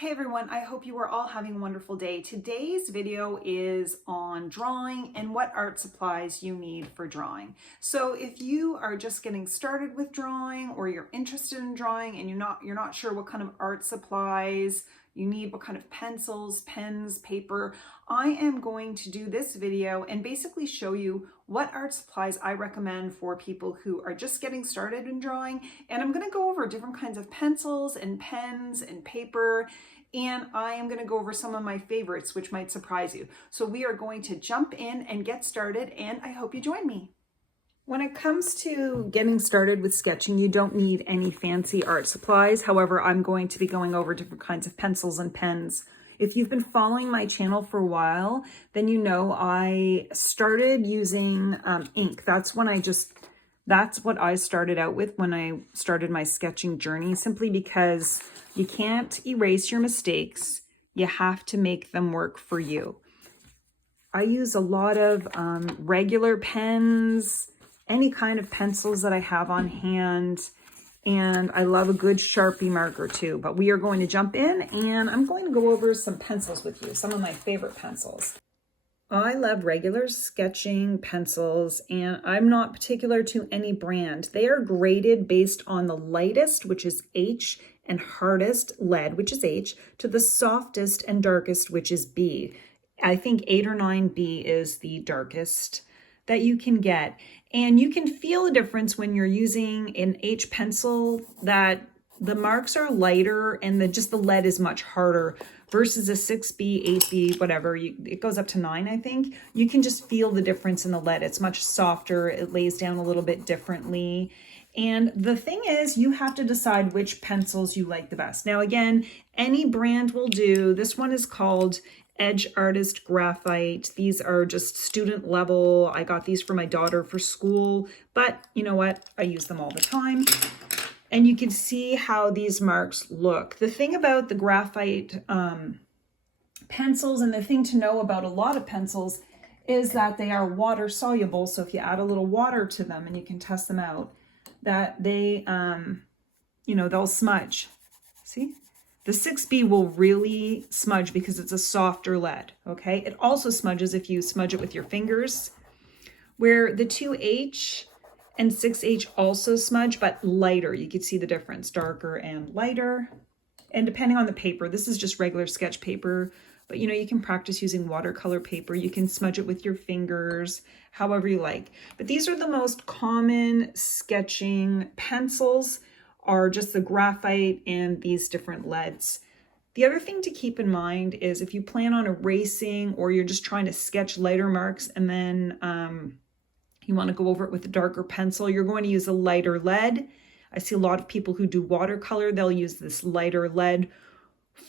Hey everyone, I hope you are all having a wonderful day. Today's video is on drawing and what art supplies you need for drawing. So if you are just getting started with drawing or you're interested in drawing and you're not sure what kind of art supplies you need, what kind of pencils, pens, paper, I am going to do this video and basically show you what art supplies I recommend for people who are just getting started in drawing. And I'm going to go over different kinds of pencils and pens and paper, and I am going to go over some of my favorites, which might surprise you. So we are going to jump in and get started, and I hope you join me. When it comes to getting started with sketching, you don't need any fancy art supplies. However, I'm going to be going over different kinds of pencils and pens. If you've been following my channel for a while, then you know I started using ink. That's what I started out with when I started my sketching journey, simply because you can't erase your mistakes. You have to make them work for you. I use a lot of regular pens, any kind of pencils that I have on hand, and I love a good Sharpie marker too. But we are going to jump in and I'm going to go over some pencils with you, some of my favorite pencils. I love regular sketching pencils, and I'm not particular to any brand. They are graded based on the lightest, which is H, and hardest, lead, which is H, to the softest and darkest, which is B. I think 8 or 9B is the darkest that you can get. And you can feel a difference when you're using an H pencil, that the marks are lighter and the lead is much harder, versus a 6B, 8B, whatever. It goes up to 9, I think. You can just feel the difference in the lead. It's much softer. It lays down a little bit differently. And the thing is, you have to decide which pencils you like the best. Now, again, any brand will do. This one is called Edge Artist Graphite. These are just student level. I got these for my daughter for school, but you know what? I use them all the time. And you can see how these marks look. The thing about the graphite pencils, and the thing to know about a lot of pencils, is that they are water soluble. So if you add a little water to them, and you can test them out, that they, they'll smudge. See? The 6B will really smudge because it's a softer lead, okay? It also smudges if you smudge it with your fingers, where the 2H and 6H also smudge, but lighter. You can see the difference, darker and lighter. And depending on the paper, this is just regular sketch paper, but you can practice using watercolor paper. You can smudge it with your fingers, however you like. But these are the most common sketching pencils, are just the graphite and these different leads. The other thing to keep in mind is if you plan on erasing, or you're just trying to sketch lighter marks, and then you want to go over it with a darker pencil, you're going to use a lighter lead. I see a lot of people who do watercolor, they'll use this lighter lead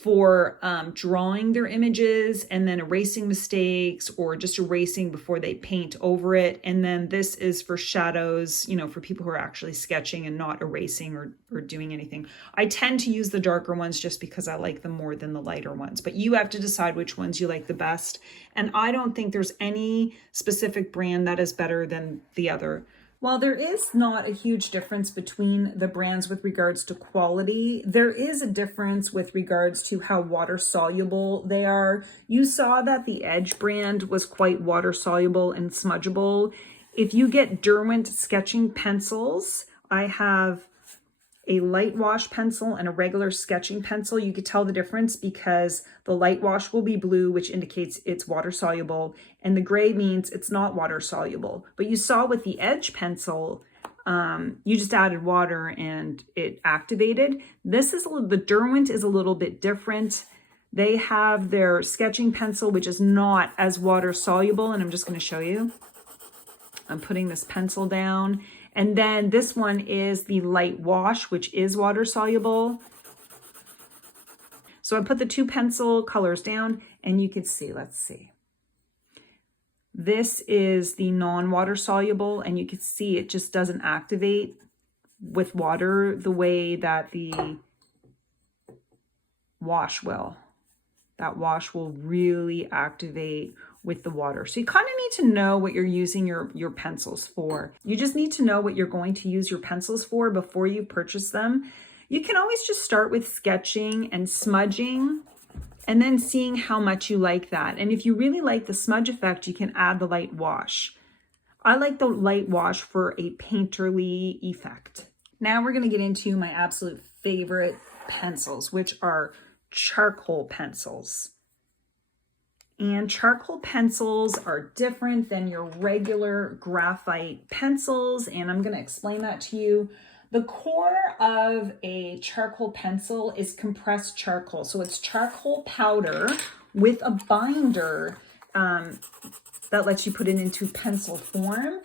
for drawing their images and then erasing mistakes, or just erasing before they paint over it. And then this is for shadows, for people who are actually sketching and not erasing or doing anything. I tend to use the darker ones just because I like them more than the lighter ones, but you have to decide which ones you like the best. And I don't think there's any specific brand that is better than the other. While there is not a huge difference between the brands with regards to quality, there is a difference with regards to how water soluble they are. You saw that the Edge brand was quite water soluble and smudgeable. If you get Derwent sketching pencils, I have a light wash pencil and a regular sketching pencil. You could tell the difference because the light wash will be blue, which indicates it's water soluble, and the gray means it's not water soluble. But you saw with the Edge pencil, you just added water and it activated. The Derwent is a little bit different. They have their sketching pencil, which is not as water soluble, and I'm just going to show you. I'm putting this pencil down. And then this one is the light wash, which is water soluble. So I put the two pencil colors down, and you can see, let's see. This is the non-water soluble, and you can see it just doesn't activate with water the way that the wash will. That wash will really activate with the water. So you kind of need to know what you're using your pencils for. You just need to know what you're going to use your pencils for before you purchase them. You can always just start with sketching and smudging and then seeing how much you like that. And if you really like the smudge effect, you can add the light wash. I like the light wash for a painterly effect. Now we're going to get into my absolute favorite pencils, which are charcoal pencils. And charcoal pencils are different than your regular graphite pencils, and I'm going to explain that to you. The core of a charcoal pencil is compressed charcoal. So it's charcoal powder with a binder that lets you put it into pencil form.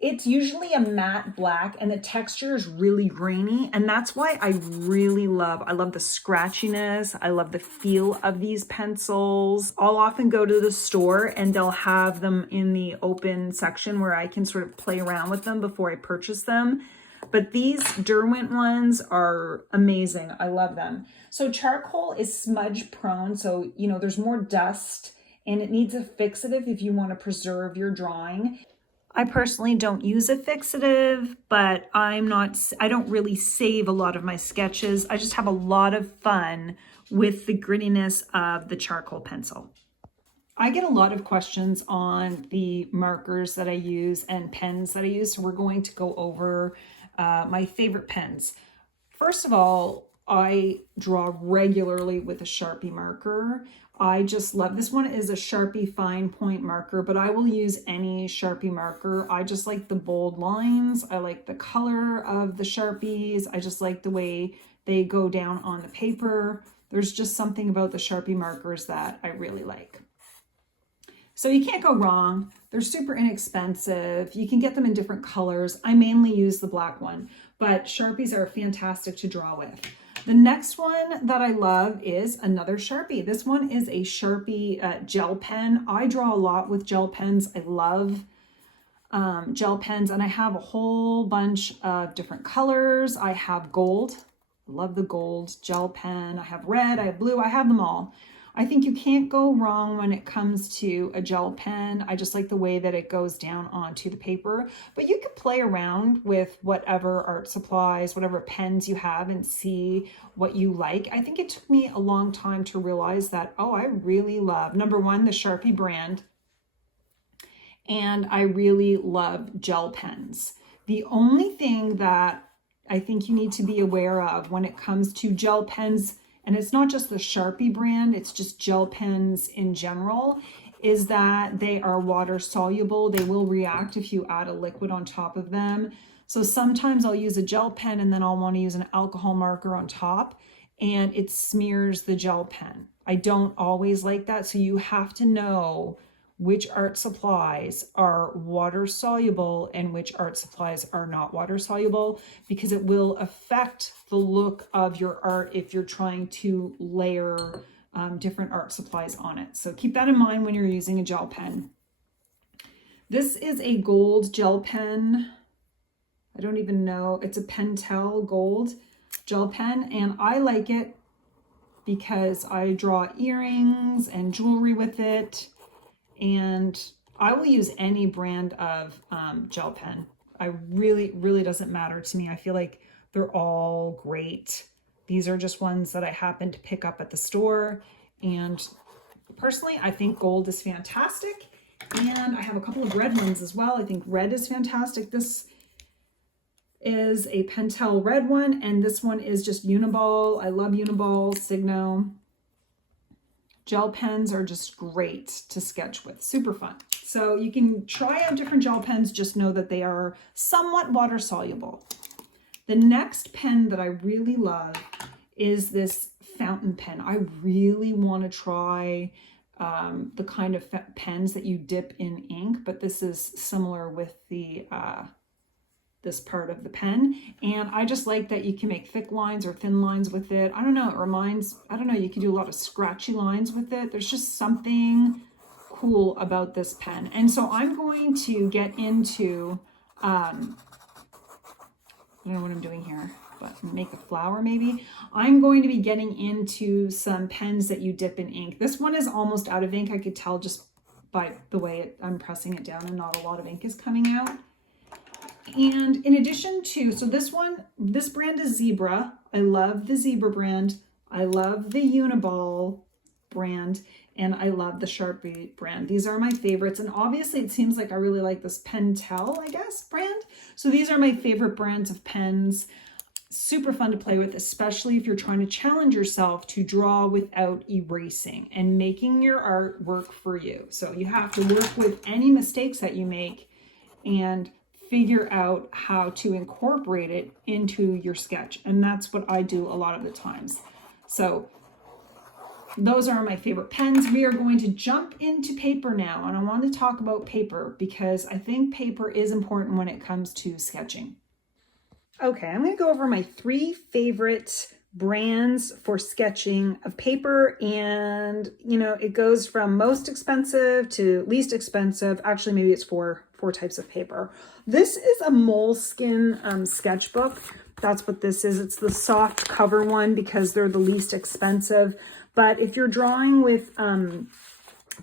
It's usually a matte black and the texture is really grainy, and that's why I love the scratchiness. I love the feel of these pencils. I'll often go to the store and they'll have them in the open section where I can sort of play around with them before I purchase them. But these Derwent ones are amazing. I love them. So charcoal is smudge prone, so there's more dust and it needs a fixative if you want to preserve your drawing. I personally don't use a fixative, but I don't really save a lot of my sketches. I just have a lot of fun with the grittiness of the charcoal pencil. I get a lot of questions on the markers that I use and pens that I use, so we're going to go over my favorite pens. First of all, I draw regularly with a Sharpie marker. I just love, this one is a Sharpie fine point marker, but I will use any Sharpie marker. I just like the bold lines. I like the color of the Sharpies. I just like the way they go down on the paper. There's just something about the Sharpie markers that I really like. So you can't go wrong. They're super inexpensive. You can get them in different colors. I mainly use the black one, but Sharpies are fantastic to draw with. The next one that I love is another Sharpie. This one is a Sharpie gel pen. I draw a lot with gel pens. I love gel pens, and I have a whole bunch of different colors. I have gold. I love the gold gel pen. I have red, I have blue, I have them all. I think you can't go wrong when it comes to a gel pen. I just like the way that it goes down onto the paper, but you could play around with whatever art supplies, whatever pens you have, and see what you like. I think it took me a long time to realize that, oh, I really love, number one, the Sharpie brand, and I really love gel pens. The only thing that I think you need to be aware of when it comes to gel pens, and it's not just the Sharpie brand, it's just gel pens in general, is that they are water soluble. They will react if you add a liquid on top of them. So sometimes I'll use a gel pen and then I'll want to use an alcohol marker on top and it smears the gel pen. I don't always like that. So you have to know which art supplies are water soluble and which art supplies are not water soluble, because it will affect the look of your art if you're trying to layer different art supplies on it. So keep that in mind when you're using a gel pen. This is a gold gel pen. I don't even know, it's a Pentel gold gel pen, and I like it because I draw earrings and jewelry with it. And I will use any brand of gel pen. Really doesn't matter to me. I feel like they're all great. These are just ones that I happened to pick up at the store. And personally, I think gold is fantastic. And I have a couple of red ones as well. I think red is fantastic. This is a Pentel red one, and this one is just Uniball. I love Uniball, Signo. Gel pens are just great to sketch with, super fun. So you can try out different gel pens, just know that they are somewhat water soluble. The next pen that I really love is this fountain pen. I really want to try the kind of pens that you dip in ink, but this is similar with the this part of the pen, and I just like that you can make thick lines or thin lines with it. I don't know, it reminds, I don't know, you can do a lot of scratchy lines with it. There's just something cool about this pen. And so I'm going to get into I don't know what I'm doing here, but make a flower maybe. I'm going to be getting into some pens that you dip in ink. This one is almost out of ink. I could tell just by the way I'm pressing it down, and not a lot of ink is coming out. And in addition to, so this brand is Zebra. I love the Zebra brand. I love the Uniball brand, and I love the Sharpie brand. These are my favorites. And obviously it seems like I really like this Pentel, I guess, brand. So these are my favorite brands of pens. Super fun to play with, especially if you're trying to challenge yourself to draw without erasing and making your art work for you. So you have to work with any mistakes that you make and figure out how to incorporate it into your sketch. And that's what I do a lot of the times. So those are my favorite pens. We are going to jump into paper now. And I want to talk about paper because I think paper is important when it comes to sketching. Okay, I'm going to go over my 3 favorite brands for sketching of paper, and it goes from most expensive to least expensive. Actually, maybe it's four types of paper. This is a Moleskine sketchbook. That's what this is. It's the soft cover one because they're the least expensive. But if you're drawing with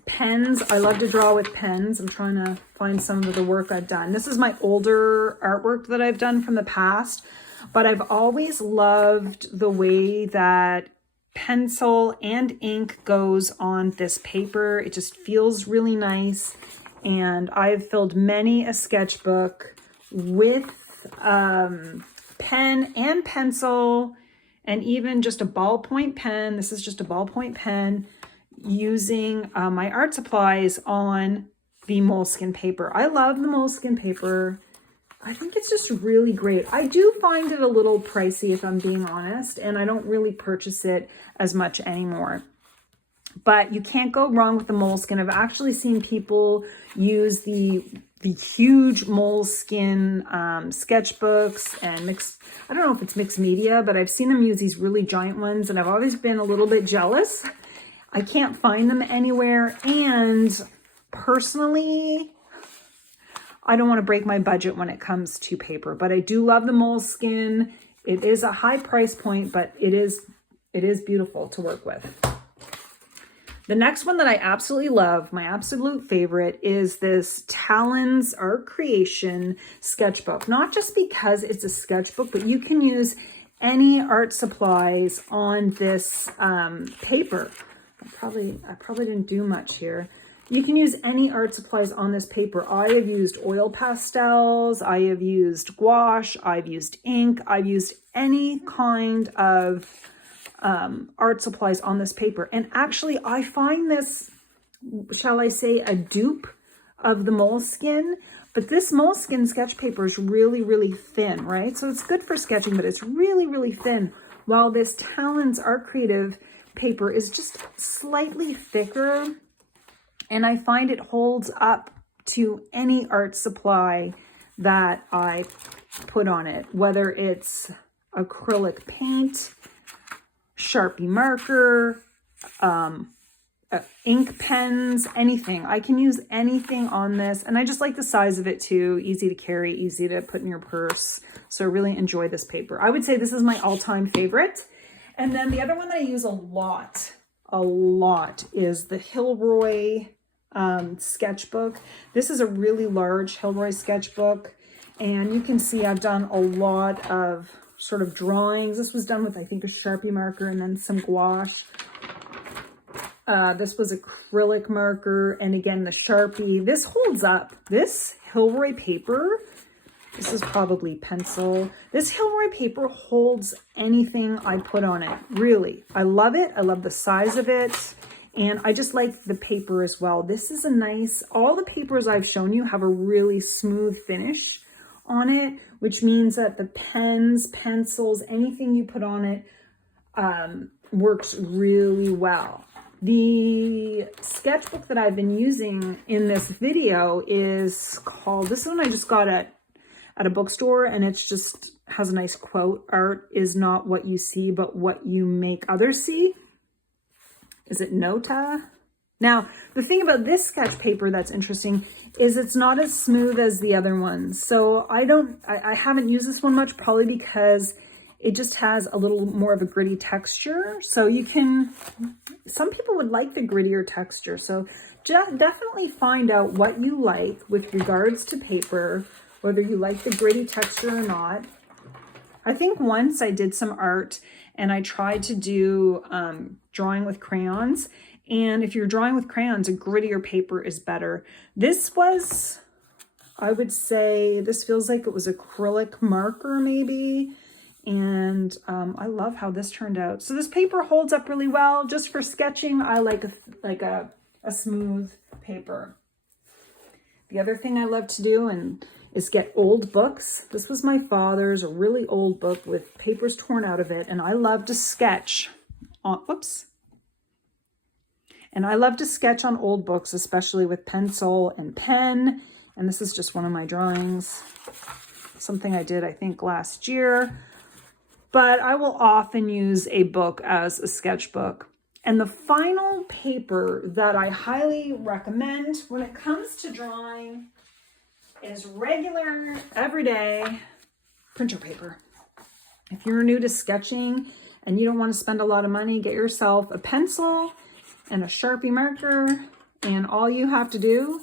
pens, I love to draw with pens. I'm trying to find some of the work I've done. This is my older artwork that I've done from the past, but I've always loved the way that pencil and ink goes on this paper. It just feels really nice. And I've filled many a sketchbook with pen and pencil, and even just a ballpoint pen. This is just a ballpoint pen, using my art supplies on the Moleskine paper. I love the Moleskine paper. I think it's just really great. I do find it a little pricey, if I'm being honest, and I don't really purchase it as much anymore. But you can't go wrong with the Moleskine. I've actually seen people use the huge Moleskine sketchbooks and mixed, I don't know if it's mixed media, but I've seen them use these really giant ones, and I've always been a little bit jealous. I can't find them anywhere, and personally, I don't want to break my budget when it comes to paper, but I do love the Moleskine. It is a high price point, but it is beautiful to work with. The next one that I absolutely love, my absolute favorite, is this Talons Art Creation sketchbook. Not just because it's a sketchbook, but you can use any art supplies on this paper. I probably didn't do much here. You can use any art supplies on this paper. I have used oil pastels, I have used gouache, I've used ink, I've used any kind of art supplies on this paper. And actually, I find this, shall I say, a dupe of the Moleskine. But this Moleskine sketch paper is really, really thin, right? So it's good for sketching, but it's really, really thin. While this Talons Art Creative paper is just slightly thicker. And I find it holds up to any art supply that I put on it, whether it's acrylic paint, Sharpie marker, ink pens, anything. I can use anything on this. And I just like the size of it too. Easy to carry, easy to put in your purse. So I really enjoy this paper. I would say this is my all-time favorite. And then the other one that I use a lot is the Hilroy sketchbook. This is a really large Hilroy sketchbook. And you can see I've done a lot of sort of drawings. This was done with, I think, a Sharpie marker and then some gouache. This was acrylic marker, and again, the Sharpie. This holds up. This Hilroy paper, this is probably pencil. This Hilroy paper holds anything I put on it, really. I love it. I love the size of it, and I just like the paper as well. This is a nice, all the papers I've shown you have a really smooth finish on it, which means that the pens, pencils, anything you put on it works really well. The sketchbook that I've been using in this video is called, this one I just got at a bookstore, and it's just has a nice quote, "Art is not what you see, but what you make others see." Is it Nota? Now, the thing about this sketch paper that's interesting is it's not as smooth as the other ones. So I haven't used this one much, probably because it just has a little more of a gritty texture. So you can, some people would like the grittier texture. So definitely find out what you like with regards to paper, whether you like the gritty texture or not. I think once I did some art and I tried to do drawing with crayons. And if you're drawing with crayons, a grittier paper is better. This was, I would say, this feels like it was acrylic marker maybe. And I love how this turned out. So this paper holds up really well. Just for sketching, I like a smooth paper. The other thing I love to do is get old books. This was my father's, a really old book with papers torn out of it. And I love to sketch on, whoops. And I love to sketch on old books, especially with pencil and pen. And this is just one of my drawings. Something I did, I think, last year. But I will often use a book as a sketchbook. And the final paper that I highly recommend when it comes to drawing is regular, everyday printer paper. If you're new to sketching and you don't want to spend a lot of money, get yourself a pencil and a Sharpie marker, and all you have to do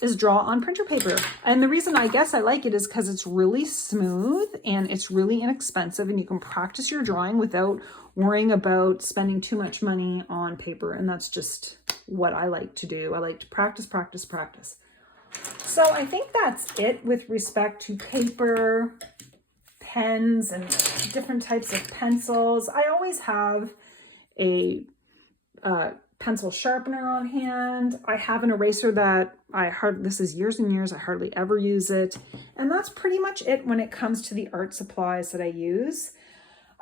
is draw on printer paper. And the reason I guess I like it is because it's really smooth and it's really inexpensive, and you can practice your drawing without worrying about spending too much money on paper. And that's just what I like to do. I like to practice, practice, practice. So I think that's it with respect to paper, pens, and different types of pencils. I always have a pencil sharpener on hand. I have an eraser that this is years and years, I hardly ever use it. And that's pretty much it when it comes to the art supplies that I use.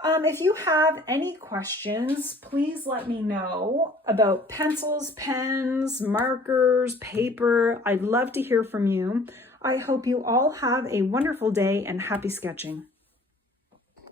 If you have any questions, please let me know about pencils, pens, markers, paper. I'd love to hear from you. I hope you all have a wonderful day and happy sketching.